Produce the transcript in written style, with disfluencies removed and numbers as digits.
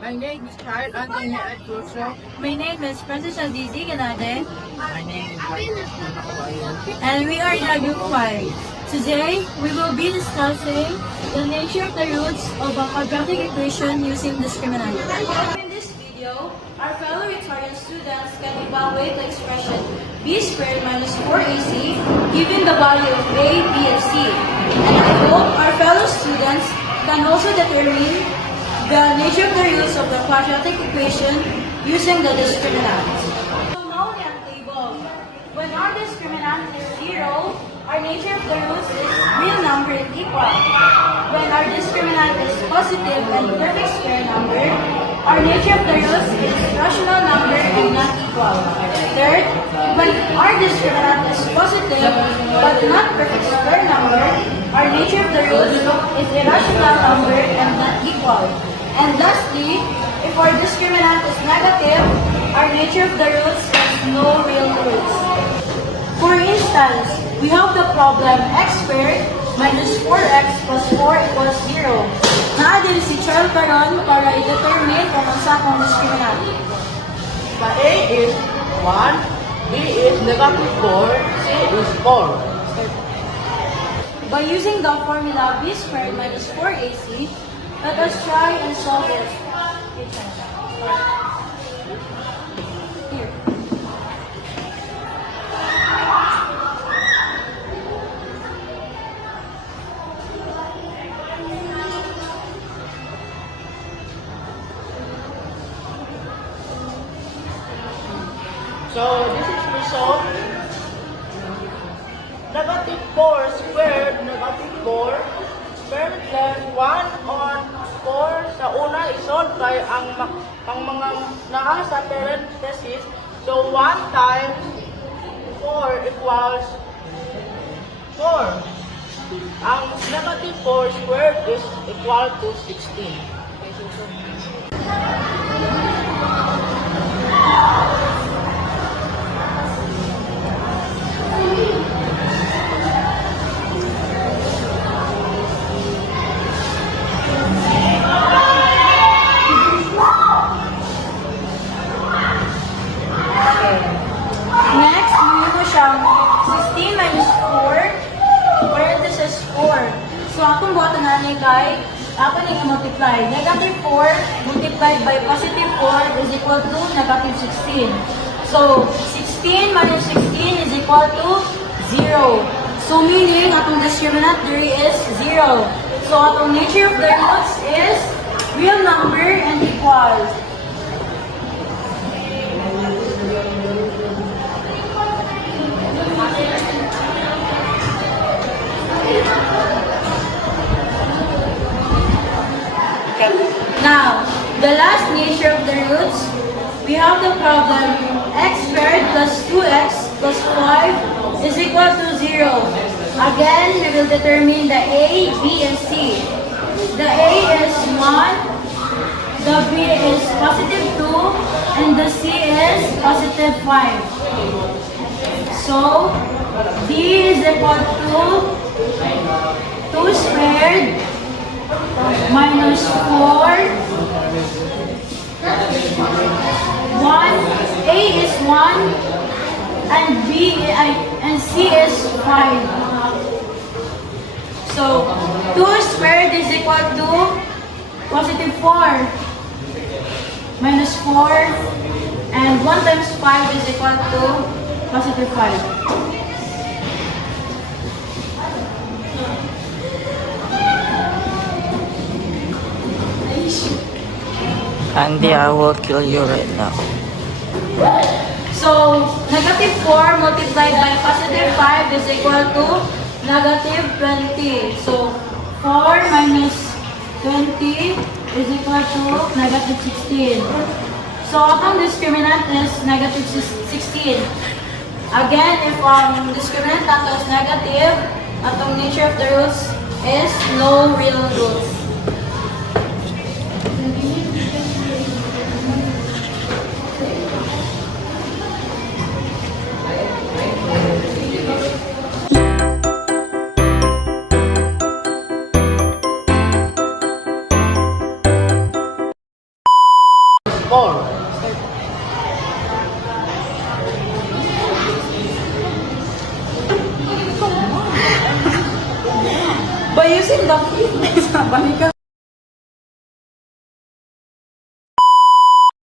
My name is Kyle Anthony Atruso. My name is Princess Adizi Ganade, My name is Vitus Manakoyo. and we are in Group 5. Today, we will be discussing the nature of the roots of a quadratic equation using discriminant. In this video, our fellow retarded students can evaluate the expression b squared minus 4ac given the value of a, b, and c. And I hope our fellow students can also determine the nature of the roots of the quadratic equation using the discriminant. So now we have table. When our discriminant is 0, our nature of the roots is real number and equal. When our discriminant is positive and perfect square number, our nature of the roots is rational number and not equal. Third, when our discriminant is positive but not perfect square number, our nature of the roots is irrational number and not equal. And lastly, if our discriminant is negative, our nature of the roots has no real roots. For instance, we have the problem x squared minus 4x plus 4 equals 0. Naadil si Charles karon para i-determine kung ang sakong discriminant. The A is 1, B is negative 4, C is 4. By using the formula b squared minus 4ac, let us try and solve it. Here. So this is result. Negative 4 squared, negative 4. Square plus 1 on 4 sa una isolve kay ang mga naa sa parenthesis. So 1 times 4 equals 4. Ang negative 4 squared is equal to 16. Next, bili mo siyang 16 minus 4 parenthesis 4. So, akong buhatan na ni kay, ako na i-multiply. Negative 4 multiplied by positive 4 is equal to negative 16. So, 16 minus 16 is equal to 0. So, meaning, atong discriminant there is 0. So, atong nature of the roots is real number and equal. Now, the last nature of the roots, we have the problem x squared plus 2x plus 5 is equal to 0. Again, we will determine the a, b, and c. The a is 1, the b is positive 2, and the c is positive 5. So, b is equal to 2 squared minus 4, 1, a is 1, and and c is 5. So, 2 squared is equal to positive 4 minus 4, and 1 times 5 is equal to positive 5. Andy, I will kill you right now. So, negative 4 multiplied by positive 5 is equal to negative 20. So, 4 minus 20 is equal to negative 16. So, atong discriminant is negative 16. Again, if discriminant nato is negative, atong nature of the roots is no real roots. Four. By using the fitness, balikan.